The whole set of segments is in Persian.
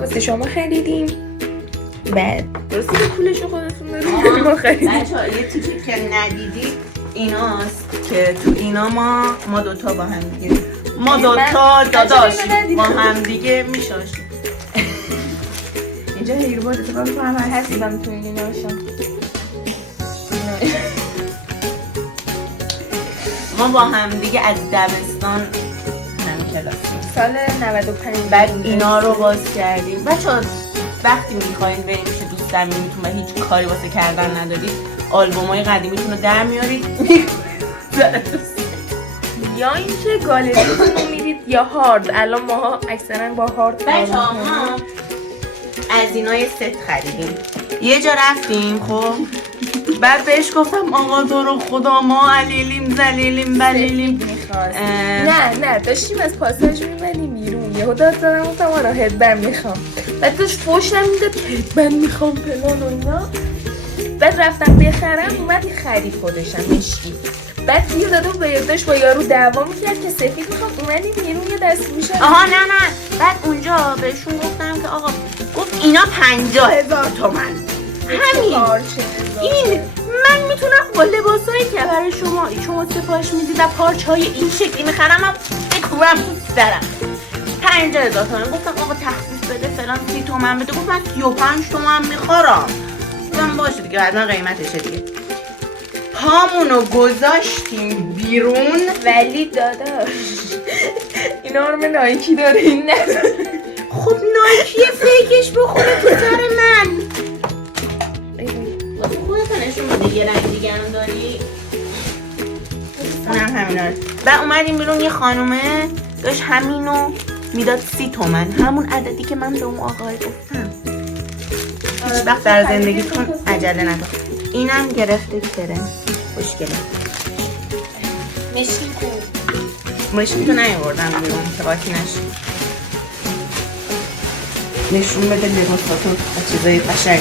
واسه شما خریدیم. بعد درسته که پولشو خودتون دارید ما خریدیم. بچه‌ها یه تیپی که ندیدید ایناست که تو اینا ما دوتا با هم دیگه ما دوتا داداش با هم دیگه میشاشیم. اینجا هیروباد اتفاق تو هم هستم تو این ناشم. ما با هم دیگه از دبستان هم کلاسیم. سال 95 بعد اینا رو باز کردیم. بچه‌ها وقتی میخواین بریم پیش دوست صمیمیتون و هیچ کاری واسه کردن ندارید آلبومای قدیمیتون رو در میارید یا اینکه گالریتون رو میرید یا هارد. الان ما اکثرا با هارد بچه‌ها ما از اینای ست خریدیم. یه جا رفتیم خب بعد بهش گفتم آقا تو رو خدا ما علیلیم زلیلیم بلیلیم نه داشتیم از پاساژ میمدیم بیرون یهو داد زدم گفتم آره هدبند میخوام. بعد داشت فوشم میداد که هدبند میخوام فلان و اینا. بعد رفتم بخرم اومد خرید خودشم مشکی. بعد دیگه داده و داشت با یارو دعوا میکرد که سفید میخوام اومدیم بیرون یه دست میشه. آها نه بعد اونجا بهشون گفتم که آقا گفت اینا 50,000 تومن همین این من میتونم با لباسایی که برای شما سفارش میدید و پارچهای این شکلی میخرم هم بکوبم تو درم 50,000 تومن. گفتم آقا تخفیف بده فلان 30 تومن بده. گفت من 35 تومن میخورم. گفتم باشه دیگه بعدا قیمتشه دیگه. پامونو گذاشتیم بیرون ولی داداش این آرم نایکی داره این نداره. خب نایکی فیکش بخوره تو سر من. خودت نشون بده یه رنگ دیگه هم داری. اونم همینا. بعد اومدیم بیرون یه خانومه داشت همینو میداد 30 تومن همون عددی که من به اون آقای گفتم. هیچ وقت در زندگیتون عجله نکن. اینم گرفته کرم خوشگله. مشکی کو مشکی تو نیاوردم بیرون که باتی نشه. نشون بده لباساتو و چیزای قشنگ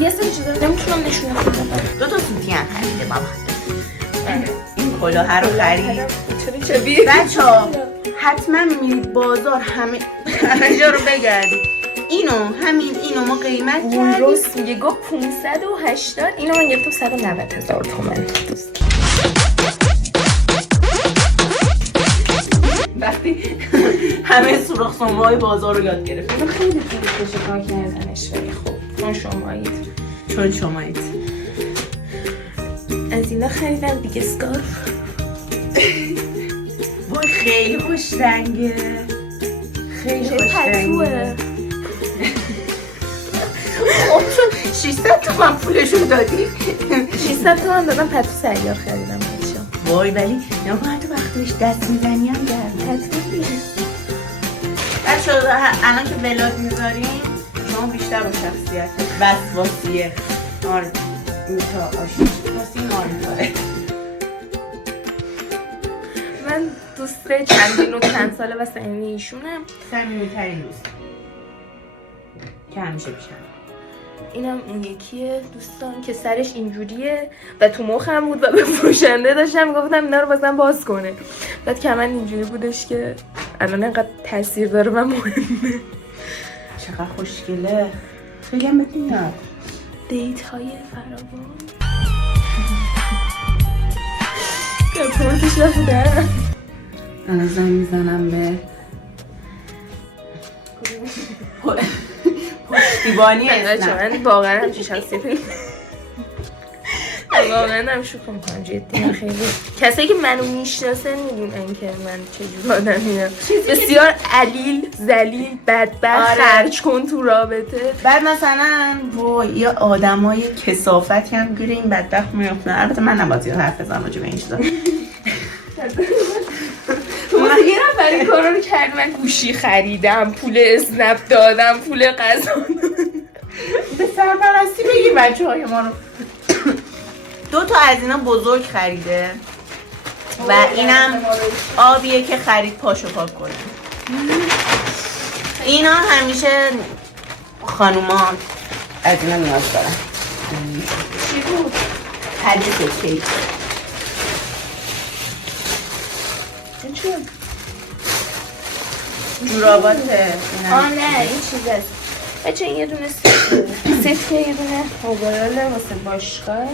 یه سری چیزا نمیتونم نشون بدم. 2 تا سوتی هم خریده بابا. این کلاه رو خرید. چه بچه‌ها حتما میرید بازار همه جا رو بگردید. اینو ما قیمت کردیم. راست میگه گفت 580 اینو من گرفتم 190,000 تومان. وقتی همه سوراخ سنبای بازار رو یاد گرفتیم. اینو خیلی دوست داشته کار کردنش ولی خب چون شمایید از اینا خریدم دیگه اسکارف. وای خیلی خوش رنگه. خیلی خوش رنگه. 600 تومن پولشون دادی؟ 600 تومن دادم پتو سیار خریدم بچه‌ها. وای ولی نگاه حتی وقتی بهش دست میزنی هم گرم. بچه‌ها الان که ولاگ میذاریم شما بیشتر با شخصیت وسواسیه میتا آشناسی مارمیتاره. من دوست چند ساله و صمیمی ایشونم. صمیمی‌ترین دوست که همیشه پیشم. اینم اون یکیه دوستان که سرش اینجوریه و تو مخم بود و به فروشنده داشتم گفتم اینا رو بازم باز کنه. بعد که من اینجوری بودش که الان انقدر تاثیر داره و مهمه. چقدر خوشگله. خیلی هم بکنم دیت های فراوان کپورتش رفتم. الان زنگ میزنم به پشتیبانی اسنپ. من واقعا همچین شخصیتی واقعا هم شوخ میکنم جدی. خیلی کسایی که منو میشناسن میدونن که من چجور آدمیم. بسیار علیل ذلیل بدبخت خرج کن تو رابطه. بعد مثلا وای یه آدمای کثافتی هم گیر این بدبخت میافتن. البته من نباید زیاد حرف بزنم راجع به این چیزا. یه نفر این کارا رو کرد. من گوشی خریدم پول اسنپ دادم پول غذا به سرپرستی بگیر بچه‌های ما رو. 2 تا از اینا بزرگ خریده و اینم آبیه که خرید پاشو پاک کنه. اینا همیشه خانوما از اینا نیاز دارن. چی بود؟ حدیث کیک. جوراباته. نه این چیزه. بچه این یه دونه ست که یه دونه اووراله واسه باشگاه.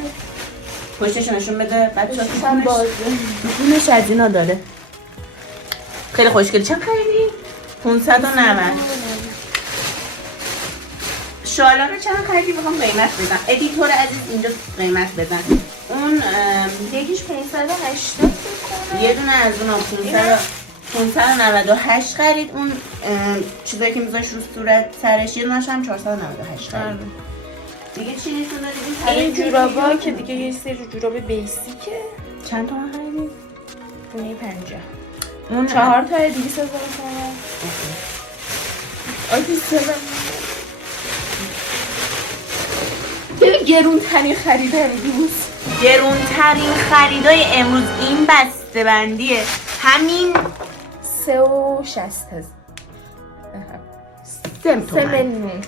پشتش نشون بده. بچه‌ها هم بازه. میتونش از اینا داره. خیلی خوشگل. چند خریدی؟ 590. شالا رو چند خریدی؟ بخوام قیمت بدم. ادیتور عزیز اینجا قیمت بدن. اون یکیش 580 میکنه. یه دونه از اون 598 خرید. اون چیزایی که میذاش رو صورت سرش یه دونش هم 498 خرید. دیگه چی نیستونه دیگه؟ این جورابا که دیگه یه سری جوراب بیسیکه. چند تومن خریدی؟ دونه 50. اون 4 تا 200,000 تومن. آی 200,000. خیلی گرون ترین خرید امروز. گرون ترین خریدای امروز این بسته بندیه. همین 360,000. 3 میلیون.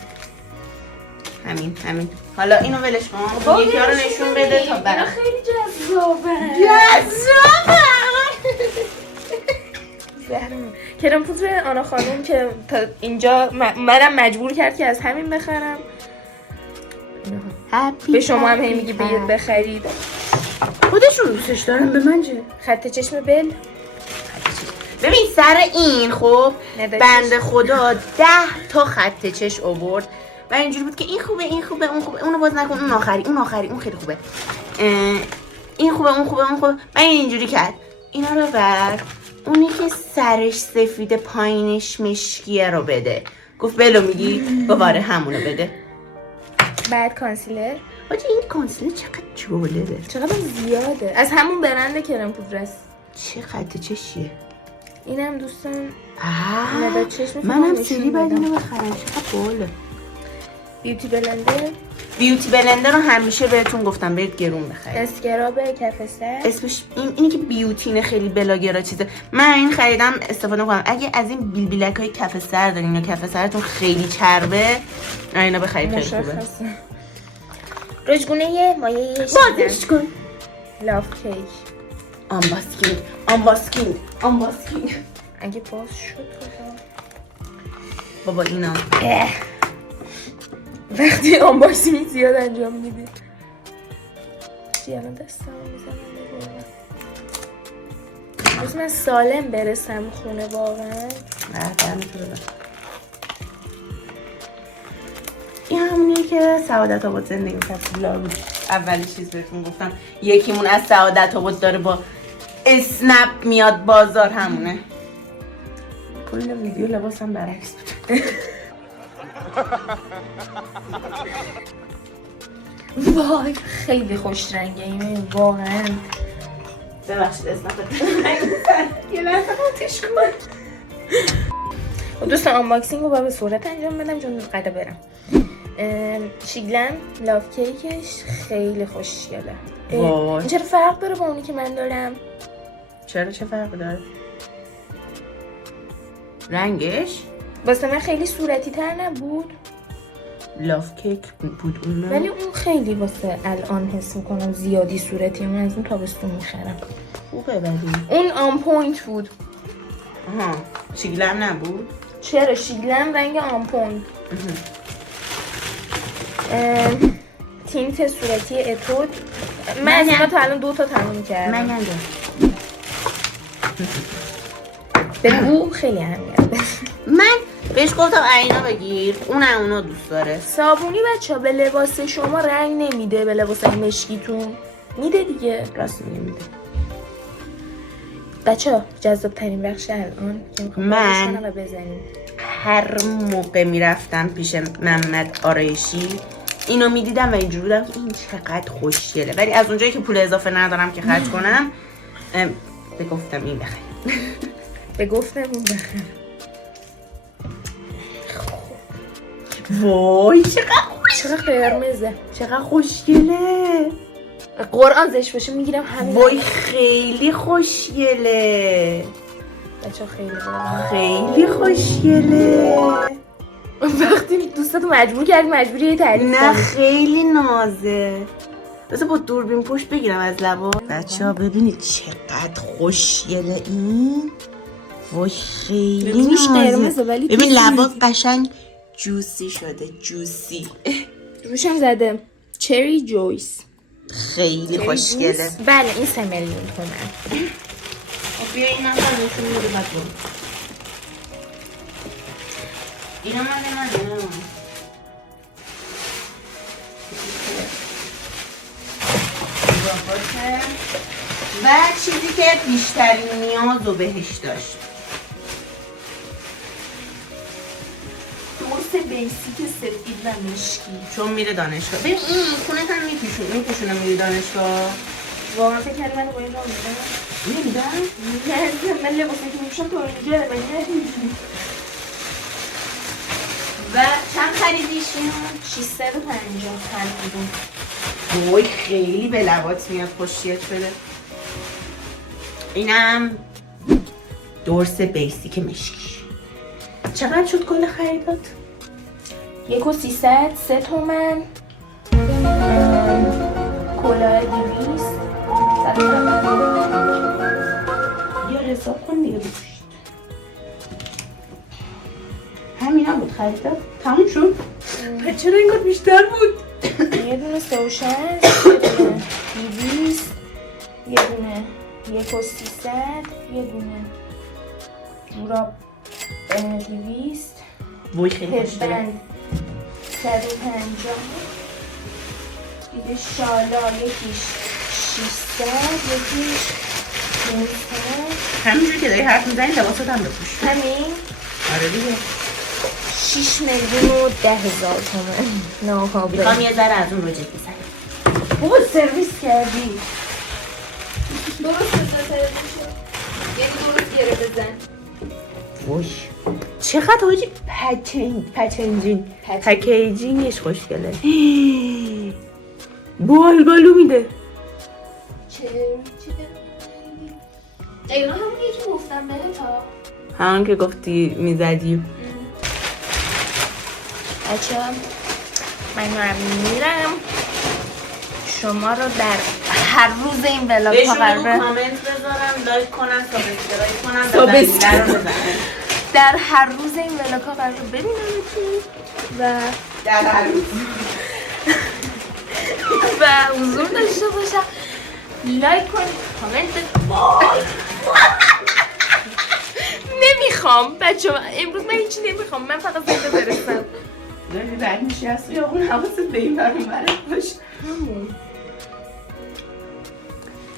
همین حالا اینو ولش کن. یکی رو نشون بده تا برم. خیلی جذابه. کرم پودر آنا خانوم که تا اینجا منم مجبور کرد که از همین بخرم. به شما هم هی میگه بیاید بخرید. خودشون دوستش دارن، به من چه؟ خط چشم بل. ببین سر این خب نداشتش. بنده خدا 10 تا خط چش آورد و اینجوری بود که این خوبه این خوبه اون خوبه اونو باز نکن، اون آخری اون خیلی خوبه، این خوبه اون خوبه. من اینجوری کرد اینا رو بر اونی که سرش سفید پایینش مشکیه رو بده. گفت بلو میگی؟ گفت همونو بده. بعد کانسیلر. آجی این کانسیلر چقدر جالبه، چقدر زیاده. از همون برند کرم پودر است. چه خط چشیه اینم دوستان مداد چشم. منم سری باید اینو بخرم. چقدر باله. بیوتی بلندر. بیوتی بلندر رو همیشه بهتون گفتم برید گرون بخرید. اسکراب کف سر. اسمش اینی که بیوتینه، خیلی بلاگرا چیزه. من این خریدم استفاده کنم. اگه از این بیلبیلک های کف سر دارین یا کف سرتون خیلی چربه اینا بخرید، خیلی خوبه. رجگونه مایه بازش کن. لاف کیک. آنباسکینگ. اگه باز شد بابا اینا وقتی آنباکسینگ زیاد انجام میدی الان دستم میزنم بس من سالم برسم خونه واقعا. این همونیه که سعادت آباد زندگی کرد. اولی چیز بهتون گفتم یکیمون از سعادت آباد داره با اسنپ میاد بازار، همونه. کل ویدیو لباسم برعکس بود. وای خیلی خوش رنگه این واقعا. ببخشید اسنپ یه لحظه قاطیش کن. دوستان آنباکسینگ رو باید به صورت انجام بدم چون قدر برم. شیگلن لاف کیکش خیلی خوشگله. این چرا فرق داره با اونی که من دارم؟ چرا چه فرق داره؟ رنگش؟ واسه من خیلی صورتی تر نبود. لاف کیک بود اون، ولی اون خیلی واسه الان حس میکنم زیادی صورتی. اون از اون تابستون میخرم. خوبه ولی اون آن پوینت بود. آها شیگلن نبود؟ چرا شیگلن رنگ آن پوینت. تینت صورتی اتود. من از اینا تا الان 2 تا تموم کردم. من به بو خیلی اهمیت داره. من بهش گفتم اینا بگیر، اونو دوست داره. صابونی بچه به لباس شما رنگ نمیده، به لباس مشکیتون میده دیگه. راست میده. بچه جذاب ترین بخش الان که من بزنیم. هر موقع میرفتم پیش محمد آرایشی اینو میدیدم و اینجوری بودم که این چقدر خوشگله، ولی از اونجایی که پول اضافه ندارم که خرج کنم به گفتم این بخریم. به گفتم اون بخریم. وای چقدر قرمزه، چقدر خوشگله. قرآن زش باشه میگیرم همین. وای خیلی خوشگله بچه خیلی خوشگله. وقتی دوستاتو مجبور کردی مجبوری یه تعریف نه خیلی نازه. بذار با دوربین پشت بگیرم از لبا. بچه ها ببینید چقدر خوشگله این. وای خیلی روش نازه. قرمزه ولی ببین توش لبا قشنگ جوسی شده، جوسی. روشم زده چری جویس. خیلی خوشگله. بله این 3 میلیون تومن. بیا این هم نشون میده بعد برو. اینا من و چیزی که بیشترین نیاز رو بهش داشت، دورس بیسیک سفید و مشکی. چون میره دانشگاه. ببین این خونه هم میپوشونه میره دانشگاه. واقعا فکر کردی من با این راه میدم؟ نه من لباسه که میپوشم تو اینجا رو و چند خریدیش اینو؟ 650 خریدیم. وای خیلی به لبات میاد، خوشیت بده. اینم دورس بیسیک مشکی. چقدر شد کل خریدات؟ 1,300 3 تومن. کلاه 200 100 تومن. یا حساب کن دیگه بپوشید. همینا بود خریدات؟ تموم شد؟ چرا اینقدر بیشتر بود؟ یه دونه سوشن، یه دونه 200، یه دونه 1,300، یه دونه جوراب 200، وای خیلی خوشگله. هدبند 150، دیگه شالا یکیش 600، یکیش 900. همینجوری که داری حرف میزنی لباسات هم بپوش. همین آره دیگه. 6 میلیون و 10,000 تومن. نه میخوام یه ذره از اون رو جدی بزنم. بابا سرویس کردی. درست سرویس شد. یعنی درست گره بزن. وای چقدر حاجی پکیجینگش خوشگله. بالو میده. چه دقیقا همونیه که گفتم بله تا همون که گفتی میزدی. بچه من میرم شما رو در هر روز این ولاگ ها قراره کامنت بذارم، لایک کنن، سابسکرایب کنن، در هر روز این ولاگ ها قرار ببینم و در هر روز و حضور داشته باشم. لایک کنید، کامنت نمیخوام بچه امروز من هیچی نمیخوام، من فقط زنده برسم. داری رد میشی از توی اون حواست به این برون برد باش. همون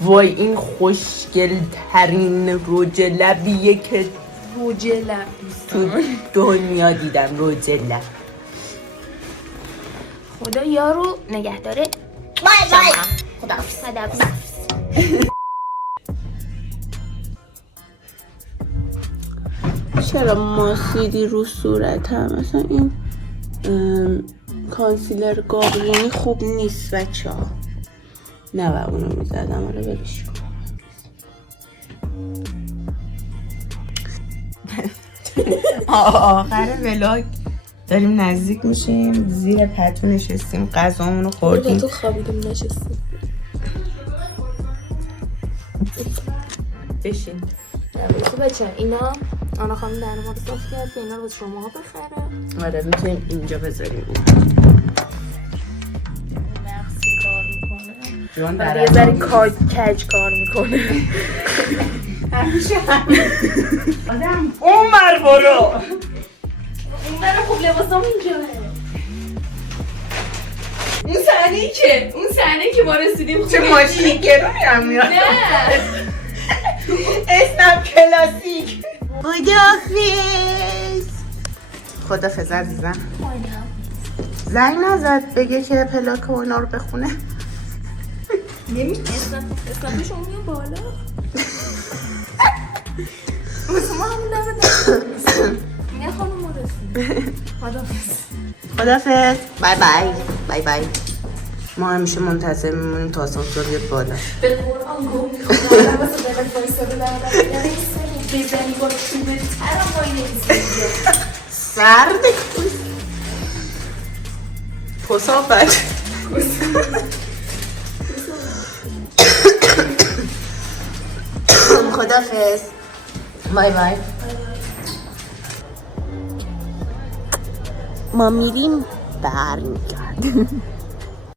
وای این خوشگل ترین رژ لبیه که رژ لب تو دنیا دیدم. رژ لب. خدا یارو نگهداره. بای بای. خداحافظ. چرا ماسیدی رو صورتم؟ مثلا این کانسیلر گابرینی خوب نیست بچه ها. نه و اونو میزدم. آره بلش کنم. آخر ولاگ داریم نزدیک میشیم، زیر پتو نشستیم، غذامونو خوردیم. تو خوابیدیم نشستیم. بشین. خب بچه اینا آنا خانم در ما صاف کرد که اینا رو شما بخره. آره میتونیم اینجا بذاریم. مغزی کار میکنه جوان ولی یه ذره کج کار میکنه. همیشه آدم عمر برو. این برای خوب لباسام اینجاه. اون صحنه که ما رسیدیم چه ماشینی گرونی هم میاد. نه اسنپ کلاسیک. خداحافظ عزیزم. زنگ نزد بگه که پلاک و اینا رو بخونه. اسنپش اون میان بالا. مثل ما همون نبود. نه خانم ما رسید. خداحافظ. بای بای. بای بای. ما همیشه منتظر میمونیم تا آسانسور بیاد بالا. به قرآن گم میخونم واسه دلت وایساده در بزنی با چوبه ترم وای نمیزنی سرد کسافت. خداحافظ. بای بای. ما میریم برمیگردیم.